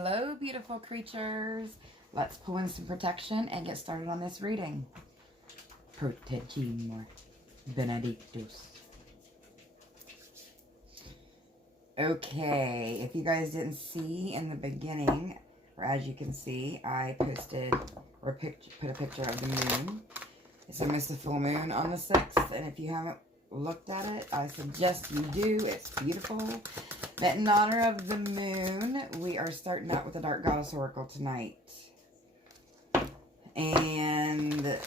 Hello, beautiful creatures. Let's pull in some protection and get started on this reading. Protegimor Benedictus. Okay, if you guys didn't see in the beginning, or as you can see, I posted or put a picture of the moon. It's almost a full moon on the 6th, and if you haven't looked at it, I suggest you do. It's beautiful. But in honor of the moon, we are starting out with the Dark Goddess Oracle tonight. And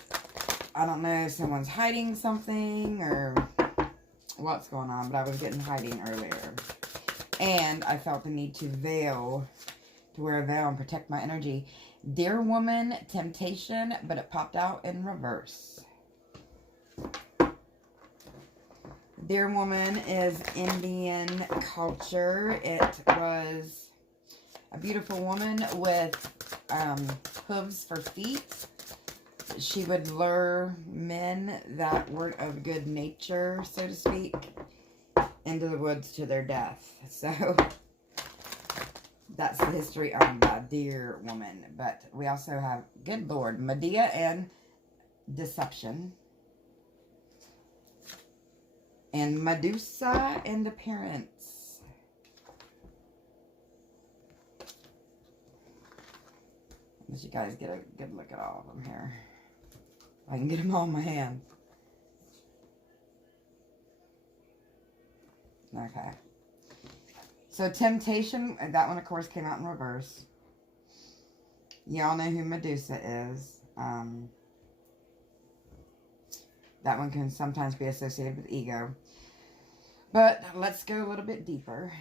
I don't know if someone's hiding something or what's going on, but I was getting hiding earlier. And I felt the need to wear a veil and protect my energy. Dear woman, temptation, but it popped out in reverse. Dear woman is Indian culture. It was a beautiful woman with hooves for feet. She would lure men that weren't of good nature, so to speak, into the woods to their death. So that's the history of the dear woman. But we also have, good Lord, Medea and deception. And Medusa and appearance. Let you guys get a good look at all of them here. I can get them all in my hand. Okay. So temptation, that one of course came out in reverse. Y'all know who Medusa is. That one can sometimes be associated with ego. But let's go a little bit deeper.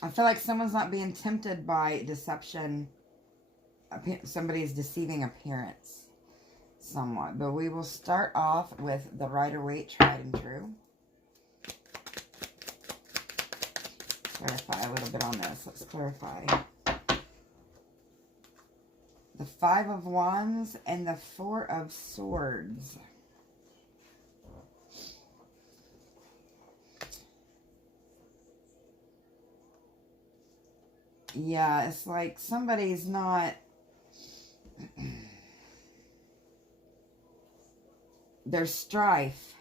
I feel like someone's not being tempted by deception. Somebody's deceiving appearance somewhat. But we will start off with the Rider-Waite, tried and true. Clarify a little bit on this. Let's clarify. The 5 of Wands and the 4 of Swords. Yeah, it's like somebody's not... There's strife.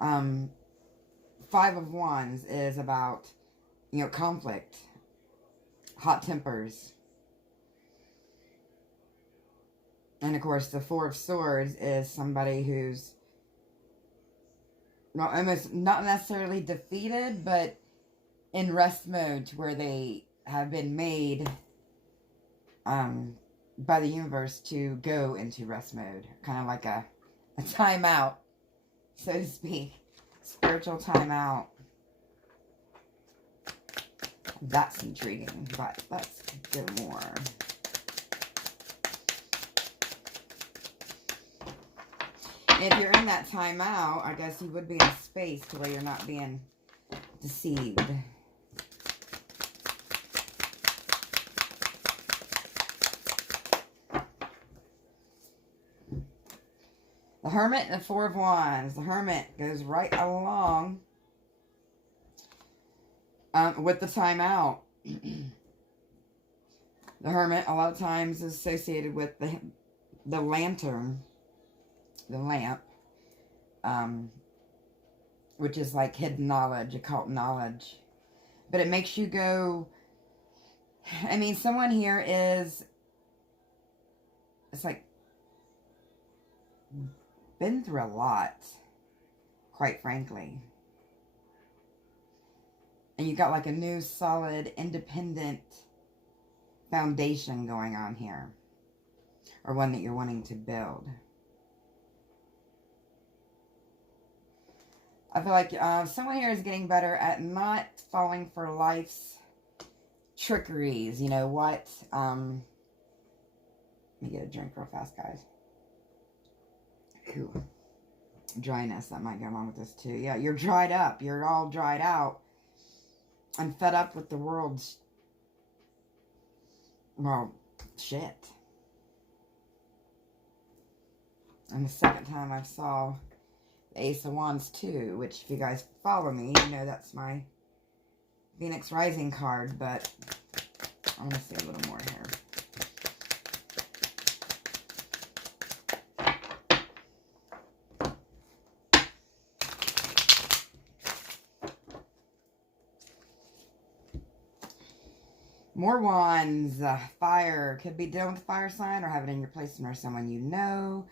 5 of Wands is about, conflict. Hot tempers. And of course the 4 of Swords is somebody who's almost not necessarily defeated, but in rest mode, to where they have been made by the universe to go into rest mode. Kind of like a timeout, so to speak. Spiritual timeout. That's intriguing, but let's go more. If you're in that timeout, I guess you would be in space to where you're not being deceived. The Hermit and the 4 of Wands. The Hermit goes right along with the timeout. The Hermit a lot of times is associated with the lantern, the lamp, which is like hidden knowledge, occult knowledge. But it makes you go, I mean, someone here is, it's like, been through a lot, quite frankly. And you got like a new, solid, independent foundation going on here. Or one that you're wanting to build. I feel like someone here is getting better at not falling for life's trickeries. You know what? Let me get a drink real fast, guys. Ooh. Dryness, that might go along with this too. Yeah, you're dried up. You're all dried out. And fed up with the world's, well, shit. And the second time I saw the Ace of Wands too, which if you guys follow me, you know that's my Phoenix Rising card, but I'm going to see a little more here. More wands. Fire. Could be dealing with a fire sign or have it in your placement or someone you know.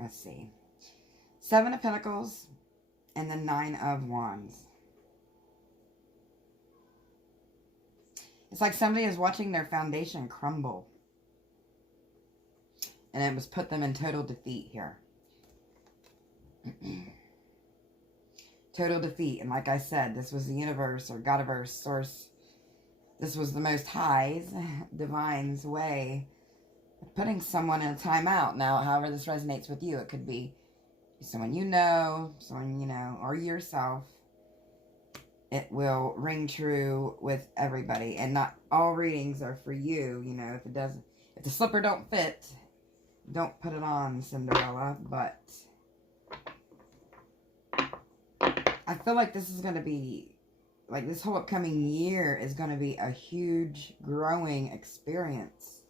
Let's see. 7 of Pentacles and the 9 of Wands. It's like somebody is watching their foundation crumble. And it was put them in total defeat here. Total defeat. And like I said, this was the universe or Godiverse source. This was the Most High's, Divine's way of putting someone in a timeout. Now, however this resonates with you, it could be someone you know, or yourself. It will ring true with everybody. And not all readings are for you. You know, if the slipper don't fit, don't put it on, Cinderella. But I feel like this is going to be, like this whole upcoming year is going to be a huge growing experience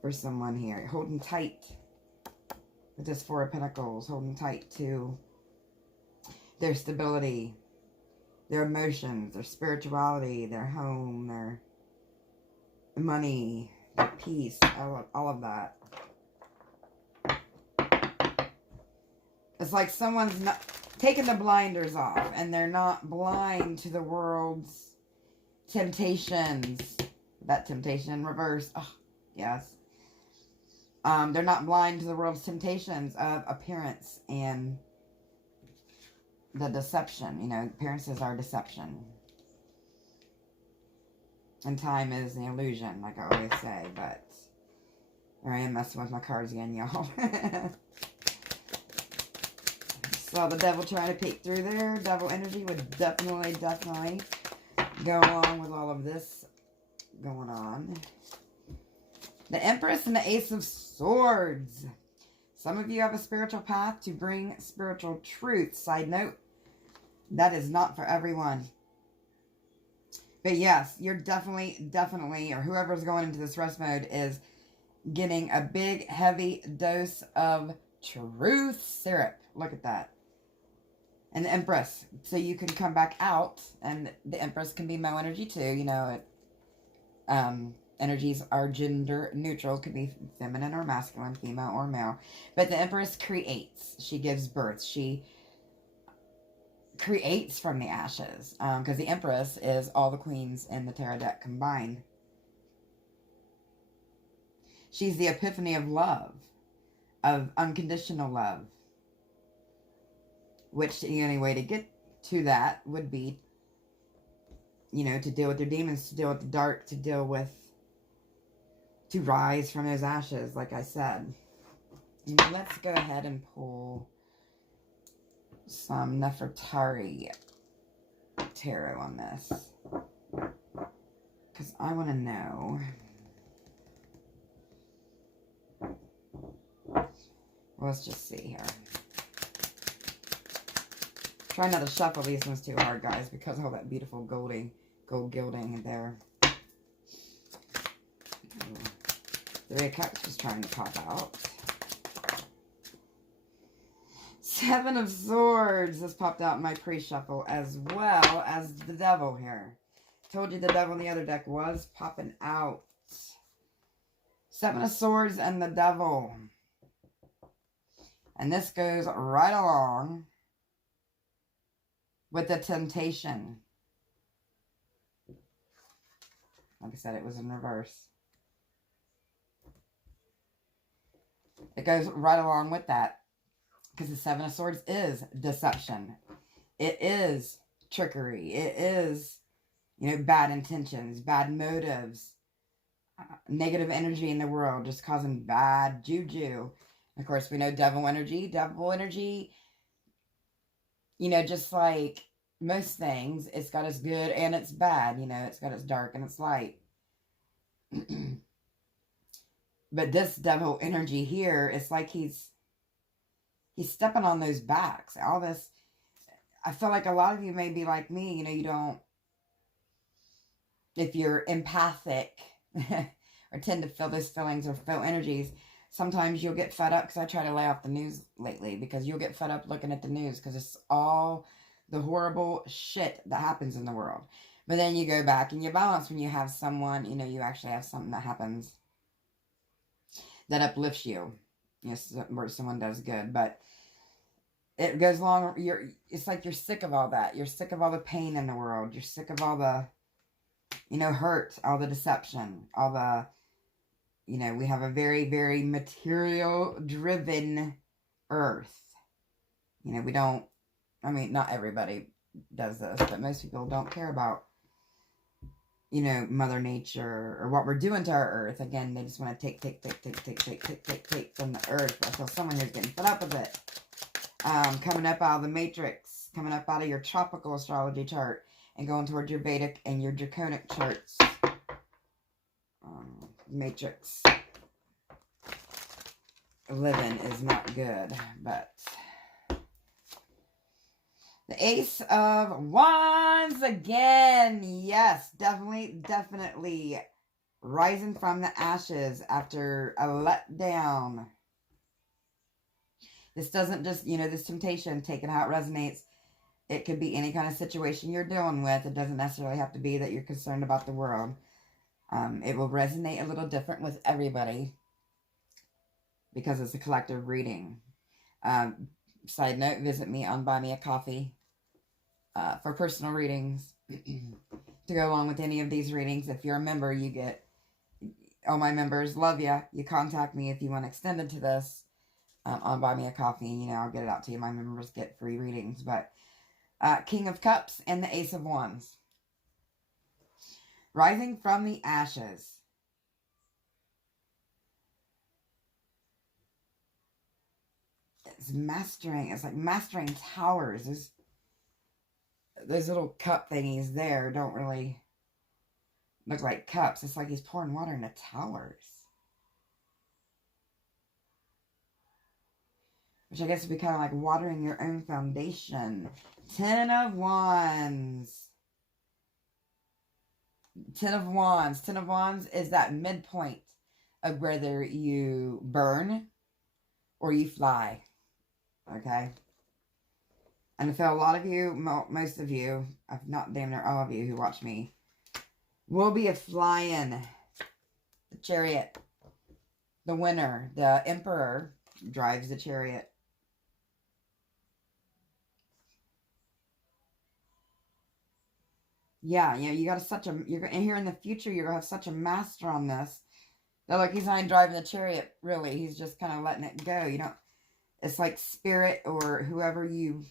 for someone here. Holding tight with this 4 of Pentacles. Holding tight to their stability, their emotions, their spirituality, their home, their money, their peace, all of that. It's like someone's not taking the blinders off, and they're not blind to the world's temptations. That temptation in reverse. Oh, yes. They're not blind to the world's temptations of appearance and the deception. You know, appearances are deception. And time is the illusion, like I always say. But here I am messing with my cards again, y'all. Saw the devil trying to peek through there. Devil energy would definitely go along with all of this going on. The Empress and the Ace of Swords. Some of you have a spiritual path to bring spiritual truth. Side note, that is not for everyone. But yes, you're definitely, or whoever's going into this rest mode is getting a big, heavy dose of truth syrup. Look at that. And the Empress. So you can come back out, and the Empress can be male energy too. You know, energies are gender neutral. It could be feminine or masculine, female or male. But the Empress creates. She gives birth. She creates from the ashes. Because the Empress is all the queens in the tarot deck combined. She's the epiphany of love. Of unconditional love. Which the only way to get to that would be, you know, to deal with their demons, to deal with the dark, to rise from those ashes, like I said. And let's go ahead and pull some Nefertari tarot on this. Because I want to know. Let's just see here. Try not to shuffle these ones too hard, guys, because of all that beautiful gold gilding there. The 3 of Cups was trying to pop out. 7 of Swords. This popped out in my pre-shuffle, as well as the Devil here. Told you the Devil in the other deck was popping out. 7 of Swords and the Devil. And this goes right along with the temptation. Like I said, it was in reverse. It goes right along with that. Because the 7 of Swords is deception. It is trickery. It is, you know, bad intentions, bad motives, negative energy in the world, just causing bad juju. Of course, we know devil energy. Devil energy, you know, just like most things, it's got its good and its bad. You know, it's got its dark and its light. But this devil energy here, it's like he's he's stepping on those backs. All this, I feel like a lot of you may be like me, you know, you don't, if you're empathic or tend to feel those feelings or feel energies, sometimes you'll get fed up, because I try to lay off the news lately, because you'll get fed up looking at the news, because it's all the horrible shit that happens in the world. But then you go back and you balance when you have someone, you know, you actually have something that happens that uplifts you, you know, where someone does good. But it goes along, it's like you're sick of all that. You're sick of all the pain in the world. You're sick of all the, you know, hurt, all the deception, all the, you know, we have a very, very material-driven earth. You know, we don't, I mean, not everybody does this, but most people don't care about, you know, Mother Nature or what we're doing to our earth. Again, they just want to take from the earth. I feel someone who's getting fed up with it. Coming up out of the matrix, coming up out of your tropical astrology chart, and going toward your Vedic and your Draconic charts. Matrix. Living is not good, but the Ace of Wands again. Yes, definitely rising from the ashes after a letdown. This doesn't just, you know, this temptation, take it how it resonates. It could be any kind of situation you're dealing with. It doesn't necessarily have to be that you're concerned about the world. It will resonate a little different with everybody because it's a collective reading. Side note, visit me on Buy Me a Coffee for personal readings to go along with any of these readings. If you're a member, you get, all my members love you. You contact me if you want extended to this on Buy Me a Coffee. You know, I'll get it out to you. My members get free readings. But King of Cups and the Ace of Wands. Rising from the ashes. It's mastering. It's like mastering towers. Those little cup thingies there don't really look like cups. It's like he's pouring water into towers. Which I guess would be kind of like watering your own foundation. Ten of Wands. Ten of Wands. Ten of Wands is that midpoint of whether you burn or you fly. Okay? And I feel a lot of you, most of you, if not damn near all of you who watch me, will be a flying. The Chariot. The winner. The Emperor drives the Chariot. Yeah, you got such a, you're and here in the future, you're going to have such a master on this. That, like, he's not even driving the chariot, really. He's just kind of letting it go. You know, it's like spirit or whoever you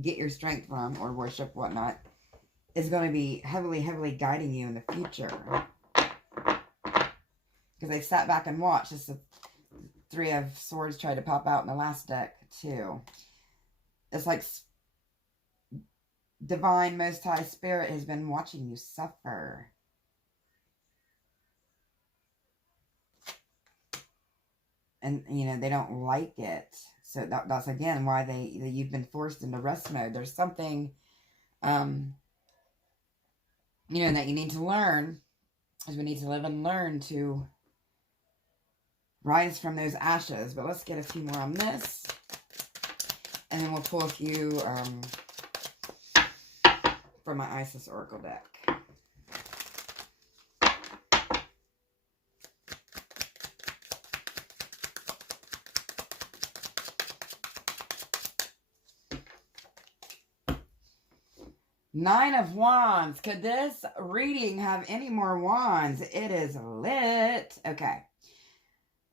get your strength from or worship, whatnot, is going to be heavily, heavily guiding you in the future. Because they sat back and watched. This is Three of Swords tried to pop out in the last deck, too. It's like Divine Most High Spirit has been watching you suffer. And, you know, they don't like it. So that's, again, why you've been forced into rest mode. There's something, you know, that you need to learn. As we need to live and learn to rise from those ashes. But let's get a few more on this. And then we'll pull a few from my Isis Oracle deck. Nine of Wands. Could this reading have any more wands? It is lit. Okay.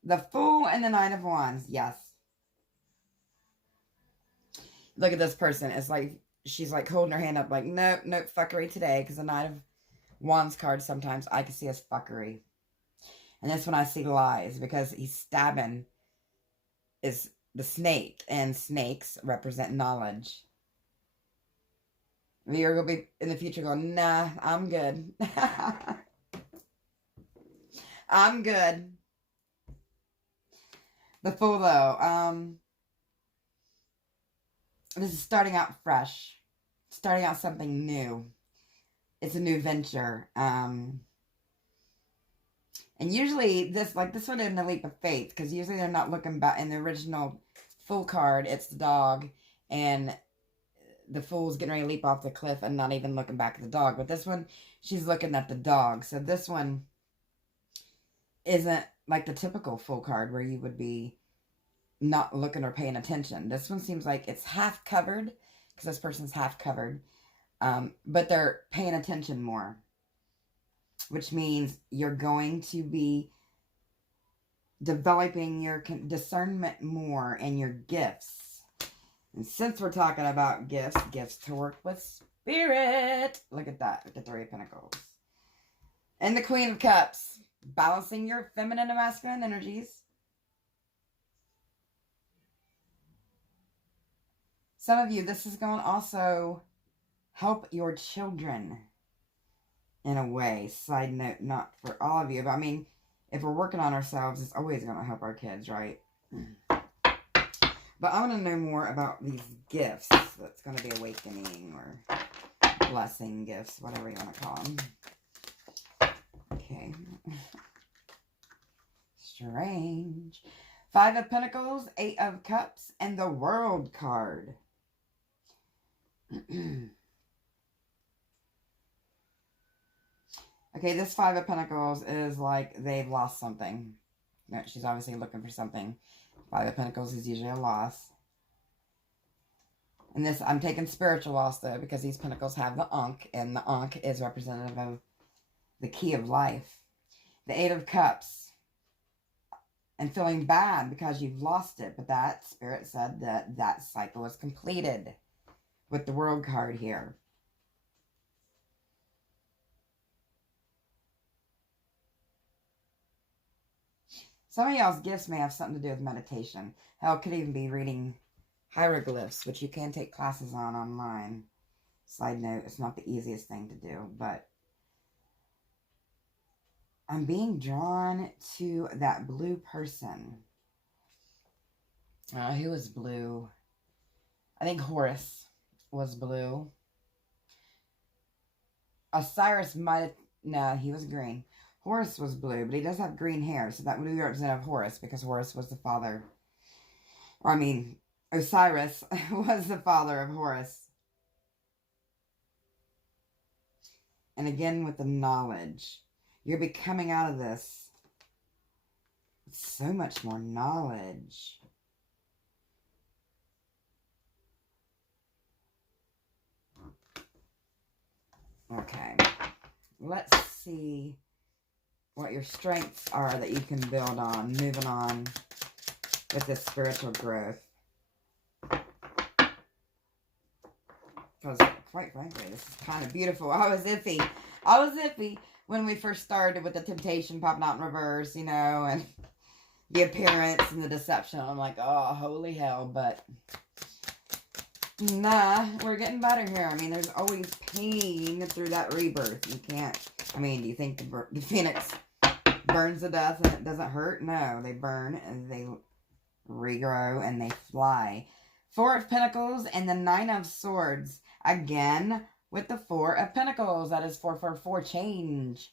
The Fool and the Nine of Wands. Yes. Look at this person. It's like, she's like holding her hand up like, nope, nope, fuckery today. Because the Nine of Wands card sometimes I can see as fuckery. And that's when I see lies. Because he's stabbing is the snake. And snakes represent knowledge. You're going to be in the future going, nah, I'm good. I'm good. The Fool, though. This is starting out fresh. Starting out something new. It's a new venture. And usually this one isn't a leap of faith, because usually they're not looking back. In the original Fool card, it's the dog, and the Fool's getting ready to leap off the cliff and not even looking back at the dog. But this one, she's looking at the dog. So this one isn't like the typical Fool card where you would be not looking or paying attention. This one seems like it's half covered, because this person's half covered. But they're paying attention more, which means you're going to be developing your discernment more and your gifts. And since we're talking about gifts to work with spirit, look at that. Look at the Three of Pentacles. And the Queen of Cups, balancing your feminine and masculine energies. Some of you, this is going to also help your children in a way. Side note, not for all of you, but I mean, if we're working on ourselves, it's always going to help our kids, right? But I want to know more about these gifts. That's going to be awakening or blessing gifts, whatever you want to call them. Okay. Strange. Five of Pentacles, Eight of Cups, and the World card. Okay, this Five of Pentacles is like they've lost something. She's obviously looking for something. Five of Pentacles is usually a loss. And this, I'm taking spiritual loss, though, because these Pentacles have the Ankh, and the Ankh is representative of the key of life. The Eight of Cups. And feeling bad because you've lost it. But that Spirit said that that cycle is completed with the World card here. Some of y'all's gifts may have something to do with meditation. Hell, it could even be reading hieroglyphs, which you can take classes on online. Side note, it's not the easiest thing to do, but I'm being drawn to that blue person. Who was blue? I think Horus was blue. Osiris might have... No, he was green. Horus was blue, but he does have green hair, so that would be representative of Horus, because Horus was the father. Or, I mean, Osiris was the father of Horus. And again, with the knowledge. You'll be coming out of this with so much more knowledge. Okay. Let's see what your strengths are that you can build on, moving on with this spiritual growth. Because, quite frankly, this is kind of beautiful. I was iffy when we first started with the temptation popping out in reverse, you know, and the appearance and the deception. I'm like, oh, holy hell, but nah, we're getting better here. I mean, there's always pain through that rebirth. You can't, I mean, do you think the phoenix burns to death and it doesn't hurt? No, they burn and they regrow and they fly. Four of Pentacles and the Nine of Swords. Again, with the Four of Pentacles. That is 444. Change.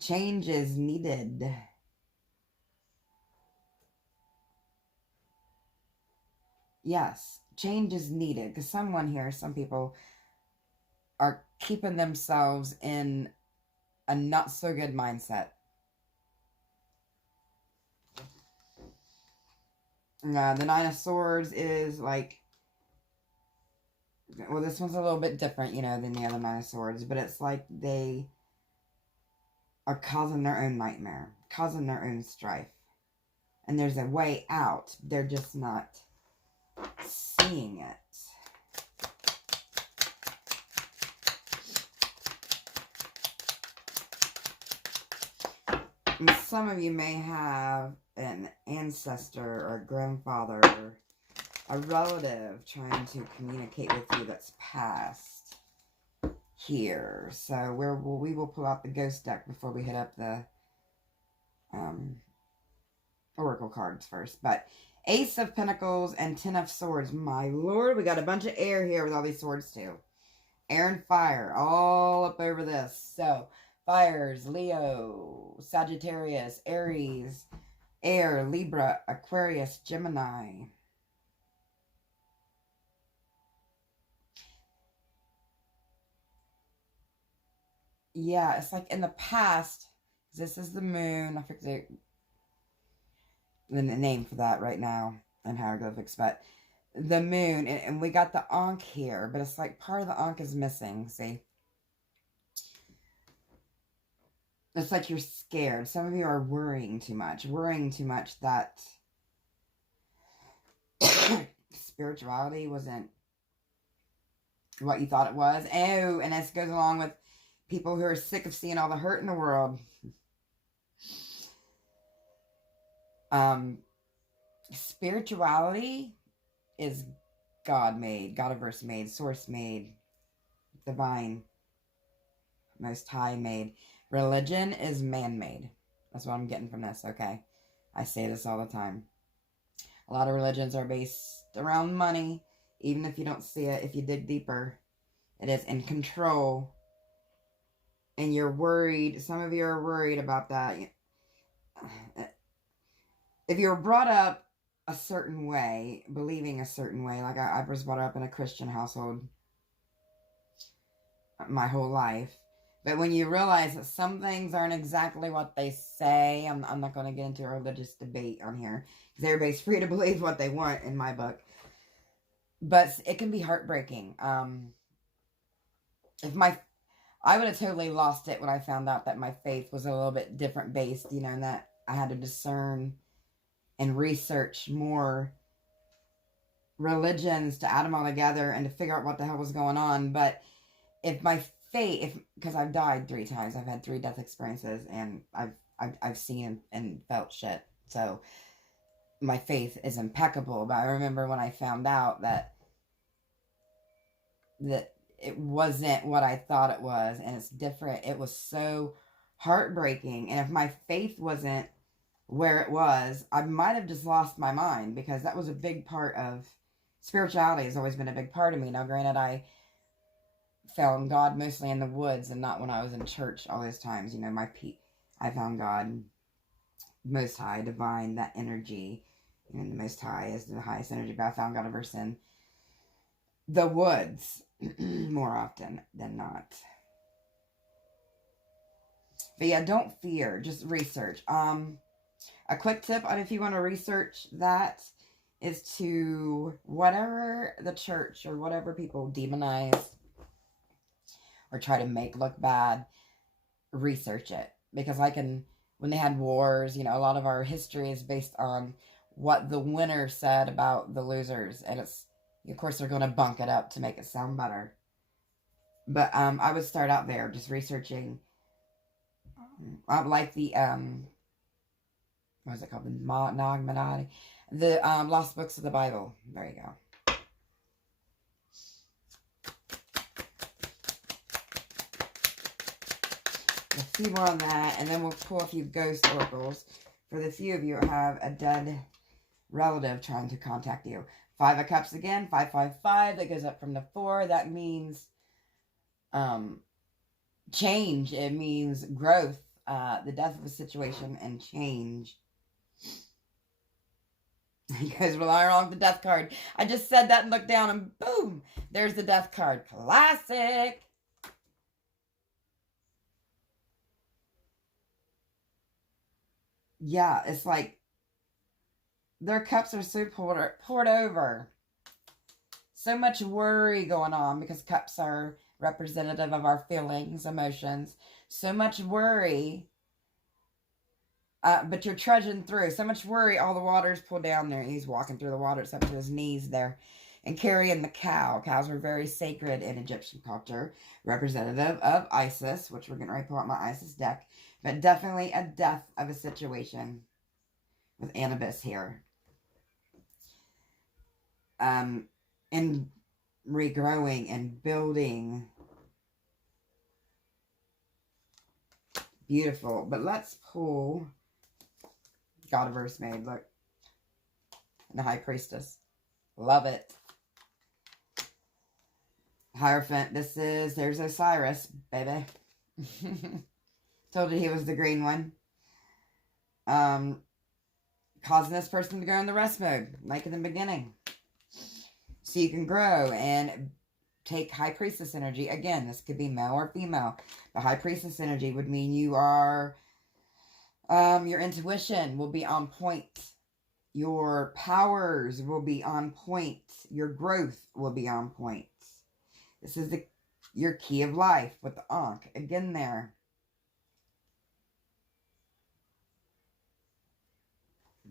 Change is needed. Yes, change is needed. Because someone here, some people, are keeping themselves in a not so good mindset. The Nine of Swords is like, well, this one's a little bit different, you know, than the other Nine of Swords. But it's like they are causing their own nightmare, causing their own strife. And there's a way out. They're just not seeing it. And some of you may have an ancestor or a grandfather or a relative trying to communicate with you that's passed here. So we will pull out the ghost deck before we hit up the oracle cards first. But Ace of Pentacles and Ten of Swords. My lord, we got a bunch of air here with all these swords too. Air and fire all up over this. So, fires, Leo, Sagittarius, Aries, Air, Libra, Aquarius, Gemini. Yeah, it's like in the past, this is the moon. I forget the name for that right now in hieroglyphics, but the moon, and we got the Ankh here, but it's like part of the Ankh is missing, see? It's like you're scared. Some of you are worrying too much that spirituality wasn't what you thought it was. Oh, and this goes along with people who are sick of seeing all the hurt in the world. Spirituality is God-made, Godiverse-made, Source-made, Divine, Most High-made. Religion is man-made. That's what I'm getting from this, okay? I say this all the time. A lot of religions are based around money, even if you don't see it. If you dig deeper, it is in control. And you're worried. Some of you are worried about that. If you're brought up a certain way, believing a certain way, like I was brought up in a Christian household my whole life. But when you realize that some things aren't exactly what they say, I'm not going to get into a religious debate on here, because everybody's free to believe what they want in my book. But it can be heartbreaking. I would have totally lost it when I found out that my faith was a little bit different based, you know, and that I had to discern and research more religions to add them all together and to figure out what the hell was going on. But if my faith, because I've died 3 times, I've had 3 death experiences, and I've seen and felt shit. So my faith is impeccable. But I remember when I found out that it wasn't what I thought it was, and it's different. It was so heartbreaking. And if my faith wasn't where it was, I might have just lost my mind, because that was a big part of spirituality. Has always been a big part of me. Now, granted, I found God mostly in the woods and not when I was in church all those times. You know, I found God, Most High, Divine, that energy. You know, the Most High is the highest energy, but I found God in the woods more often than not. But yeah, don't fear. Just research. A quick tip on if you want to research that is to whatever the church or whatever people demonize or try to make look bad, research it. Because when they had wars, you know, a lot of our history is based on what the winner said about the losers. And it's, of course, they're going to bunk it up to make it sound better. But I would start out there, just researching, like the, what is it called? The Nag Hammadi. The Lost Books of the Bible. There you go. A few more on that, and then we'll pull a few ghost oracles for the few of you who have a dead relative trying to contact you. 5 of Cups again, 555. That goes up from the 4. That means change. It means growth. The death of a situation and change. You guys rely on the death card. I just said that and looked down and boom, there's the death card. Classic. Yeah, it's like their cups are so poured over. So much worry going on, because cups are representative of our feelings, emotions. So much worry. But you're trudging through. So much worry, all the water's pulled down there. He's walking through the water. It's up to his knees there. And carrying the cow. Cows were very sacred in Egyptian culture. Representative of Isis, which we're getting ready to pull out my Isis deck. But definitely a death of a situation with Anubis here. And regrowing and building. Beautiful. But let's pull God-verse made. Look. And the High Priestess. Love it. Hierophant. There's Osiris, baby. Told you he was the green one. Causing this person to go in the rest mode, like in the beginning. So you can grow and take High Priestess energy. Again, this could be male or female. The High Priestess energy would mean you are, your intuition will be on point. Your powers will be on point. Your growth will be on point. This is your key of life with the Ankh. Again there.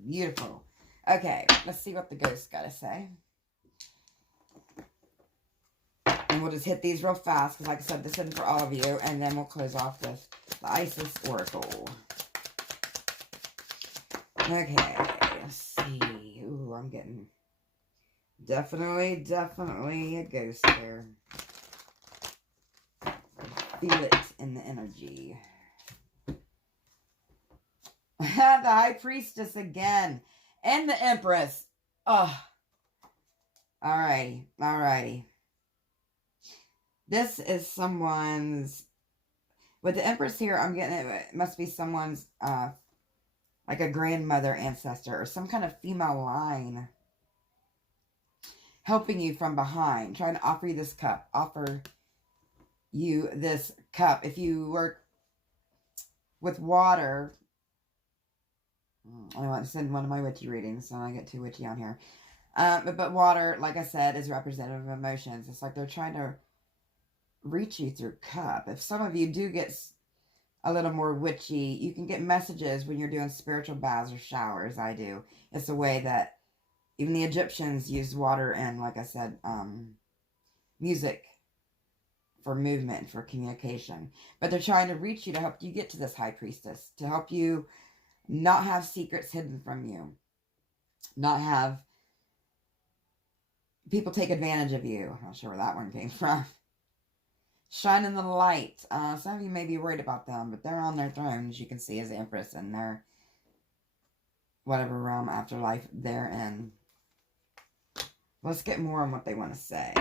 Beautiful. Okay, let's see what the ghost got to say. And we'll just hit these real fast, because like I said, this isn't for all of you. And then we'll close off with the Isis Oracle. Okay, let's see. Ooh, I'm getting definitely a ghost there. Feel it in the energy. The High Priestess again. And the Empress. Oh. Alrighty. This is someone's... With the Empress here, I'm getting it must be someone's, like a grandmother ancestor or some kind of female line helping you from behind, trying to offer you this cup. Offer you this cup. If you work with water... I want to send one of my witchy readings, so I get too witchy on here. But water, like I said, is representative of emotions. It's like they're trying to reach you through cup. If some of you do get a little more witchy, you can get messages when you're doing spiritual baths or showers. I do. It's a way that even the Egyptians used water and, like I said, music for movement, for communication. But they're trying to reach you to help you get to this High Priestess, to help you not have secrets hidden from you. Not have people take advantage of you. I'm not sure where that one came from. Shine in the light. Some of you may be worried about them, but they're on their throne, as you can see, as the Empress in their whatever realm, afterlife they're in. Let's get more on what they want to say.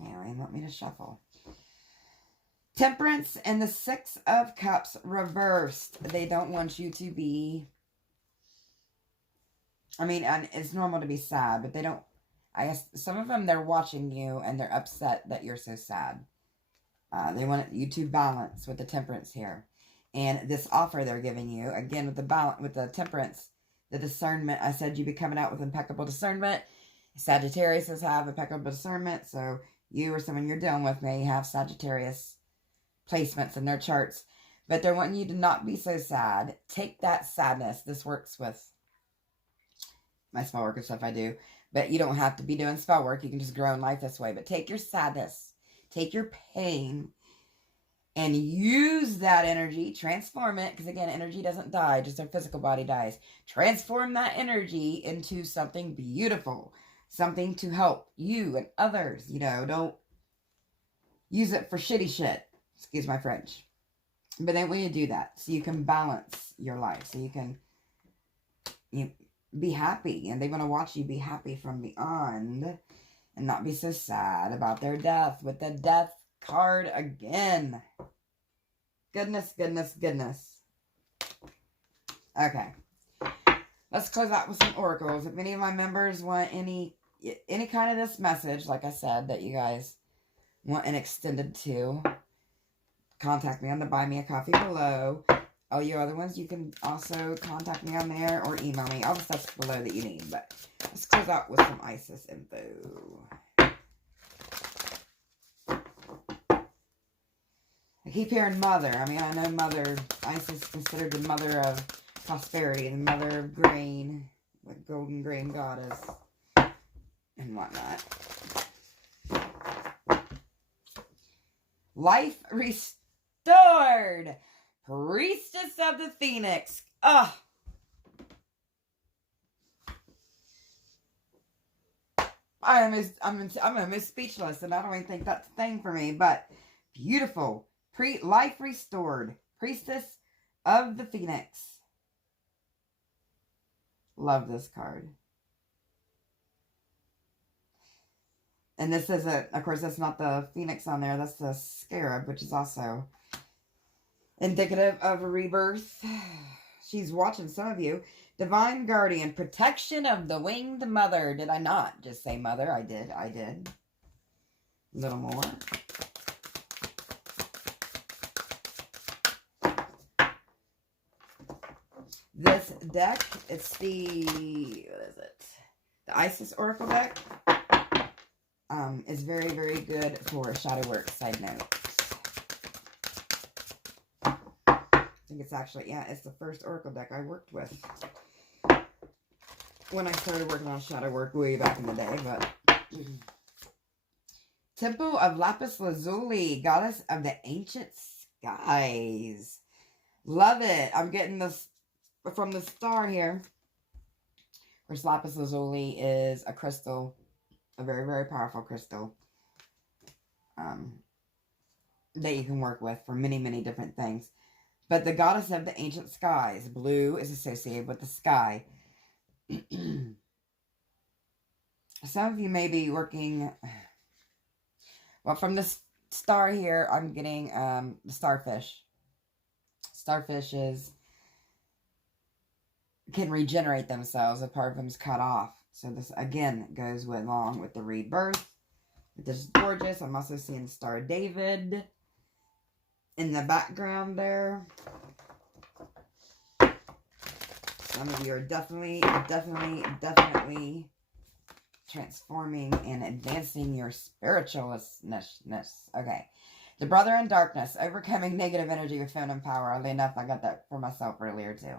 Anyway, let me just shuffle. Temperance and the Six of Cups reversed. They don't want you to be... I mean, it's normal to be sad, but they don't... I guess some of them, they're watching you and they're upset that you're so sad. They want you to balance with the Temperance here. And this offer they're giving you, again, with the balance, with the Temperance, the discernment. I said you'd be coming out with impeccable discernment. Sagittarius have impeccable discernment. So you or someone you're dealing with may have Sagittarius placements in their charts. But they're wanting you to not be so sad. Take that sadness. This works with my spell work and stuff I do. But you don't have to be doing spell work. You can just grow in life this way. But take your sadness. Take your pain. And use that energy. Transform it. Because again, energy doesn't die. Just our physical body dies. Transform that energy into something beautiful. Something to help you and others. You know, don't use it for shitty shit. Excuse my French. But they want you to do that. So you can balance your life. So you can... be happy, and they want to watch you be happy from beyond and not be so sad about their death with the Death card again. Goodness. Okay. Let's close out with some oracles. If any of my members want any kind of this message, like I said, that you guys want an extended to, contact me on the Buy Me a Coffee below. All you other ones, you can also contact me on there or email me. All the stuff's below that you need. But let's close out with some Isis info. I keep hearing mother. I mean, I know mother. Isis is considered the mother of prosperity, the mother of grain, the golden grain goddess, and whatnot. Life restored. Priestess of the Phoenix. Oh. I'm almost speechless, and I don't even think that's a thing for me, but beautiful. Life restored. Priestess of the Phoenix. Love this card. And this isn't, of course, that's not the Phoenix on there. That's the Scarab, which is also indicative of a rebirth. She's watching some of you. Divine Guardian. Protection of the Winged Mother. Did I not just say mother? I did. I did. A little more. This deck, it's the, what is it? The Isis Oracle deck. Is very, very good for shadow work. Side note. I think it's actually, yeah, it's the first Oracle deck I worked with when I started working on shadow work way back in the day. But Temple of Lapis Lazuli, Goddess of the Ancient Skies. Love it. I'm getting this from the star here. Of course, Lapis Lazuli is a crystal. A very, very powerful crystal that you can work with for many, many different things. But the Goddess of the Ancient Skies, blue is associated with the sky. Some of you may be working, well, from the star here, I'm getting the starfish. Starfishes can regenerate themselves if part of them is cut off. So this, again, goes along with the rebirth. This is gorgeous. I'm also seeing Star David in the background there. Some of you are definitely transforming and advancing your spiritualness. Okay. The Brother in Darkness. Overcoming negative energy with feminine power. Oddly enough, I got that for myself earlier, too.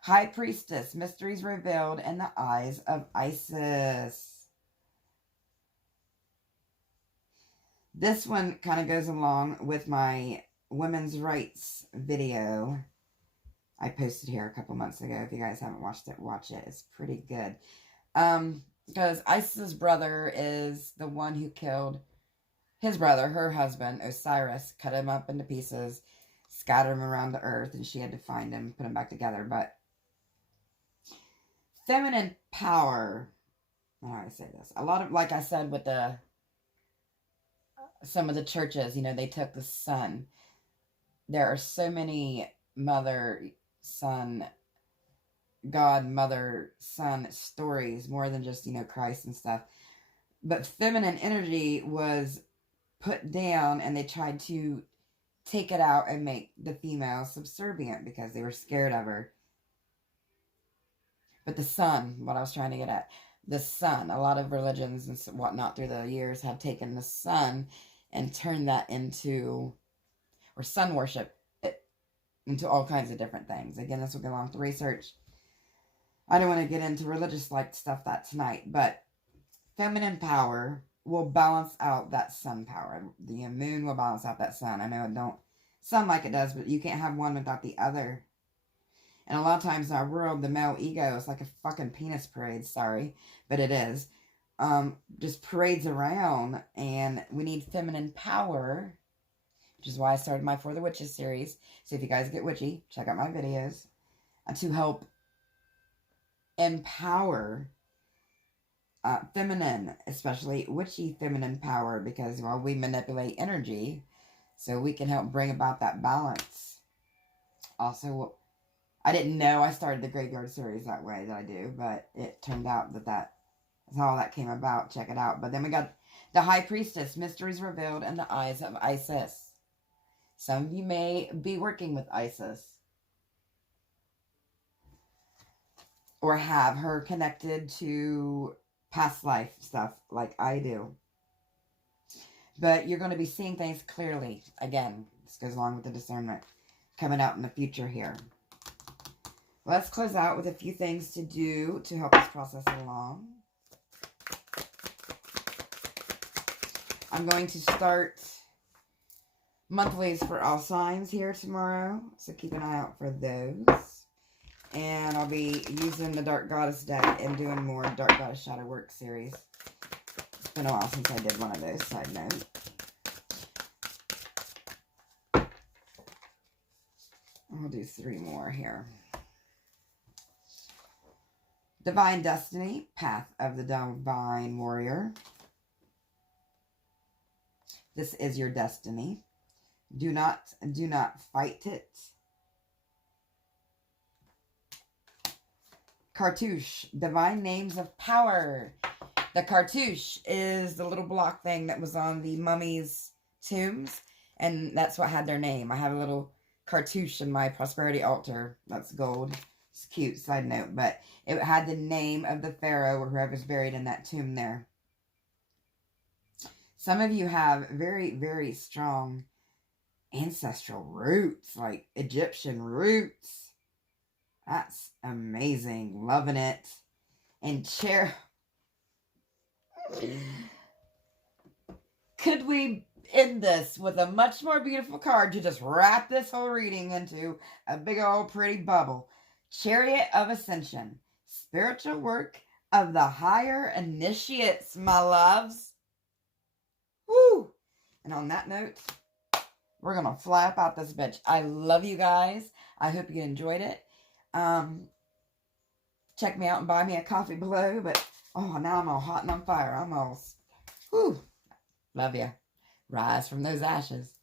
High Priestess, mysteries revealed in the eyes of Isis. This one kind of goes along with my women's rights video I posted here a couple months ago. If you guys haven't watched it, watch it. It's pretty good. Because Isis's brother is the one who killed his brother, her husband, Osiris, cut him up into pieces, scattered him around the earth, and she had to find him, put him back together. But feminine power, how do I say this? A lot of, like I said, with some of the churches, you know, they took the sun. There are so many mother, son, God, mother, son stories, more than just, you know, Christ and stuff. But feminine energy was put down, and they tried to take it out and make the female subservient because they were scared of her. But the sun, what I was trying to get at, the sun, a lot of religions and whatnot through the years have taken the sun and turned that into, or sun worship, into all kinds of different things. Again, this will go along with the research. I don't want to get into religious-like stuff that tonight, but feminine power will balance out that sun power. The moon will balance out that sun. I know it don't sound like it does, but you can't have one without the other. And a lot of times in our world, the male ego is like a fucking penis parade. Sorry, but it is. Just parades around, and we need feminine power, which is why I started my For the Witches series. So if you guys get witchy, check out my videos to help empower feminine, especially witchy feminine power, because while we manipulate energy, so we can help bring about that balance. Also, I didn't know I started the Graveyard series that way that I do, but it turned out that that's how that came about. Check it out. But then we got the High Priestess, mysteries revealed in the eyes of Isis. Some of you may be working with Isis, or have her connected to past life stuff like I do. But you're going to be seeing things clearly. Again, this goes along with the discernment coming out in the future here. Let's close out with a few things to do to help us process along. I'm going to start monthlies for all signs here tomorrow, so keep an eye out for those. And I'll be using the Dark Goddess deck and doing more Dark Goddess Shadow Work series. It's been a while since I did one of those, side note. I'll do 3 more here. Divine Destiny, Path of the Divine Warrior. This is your destiny. Do not fight it. Cartouche, Divine Names of Power. The cartouche is the little block thing that was on the mummies' tombs, and that's what had their name. I have a little cartouche in my prosperity altar. That's gold. It's cute, side note, but it had the name of the pharaoh or whoever's buried in that tomb there. Some of you have very, very strong ancestral roots, like Egyptian roots. That's amazing. Loving it. And could we end this with a much more beautiful card to just wrap this whole reading into a big old pretty bubble? Chariot of Ascension. Spiritual work of the higher initiates, my loves. Woo! And on that note, we're going to fly up out this bitch. I love you guys. I hope you enjoyed it. Check me out and buy me a coffee below. But, oh, now I'm all hot and on fire. I'm all, whoo. Love ya. Rise from those ashes.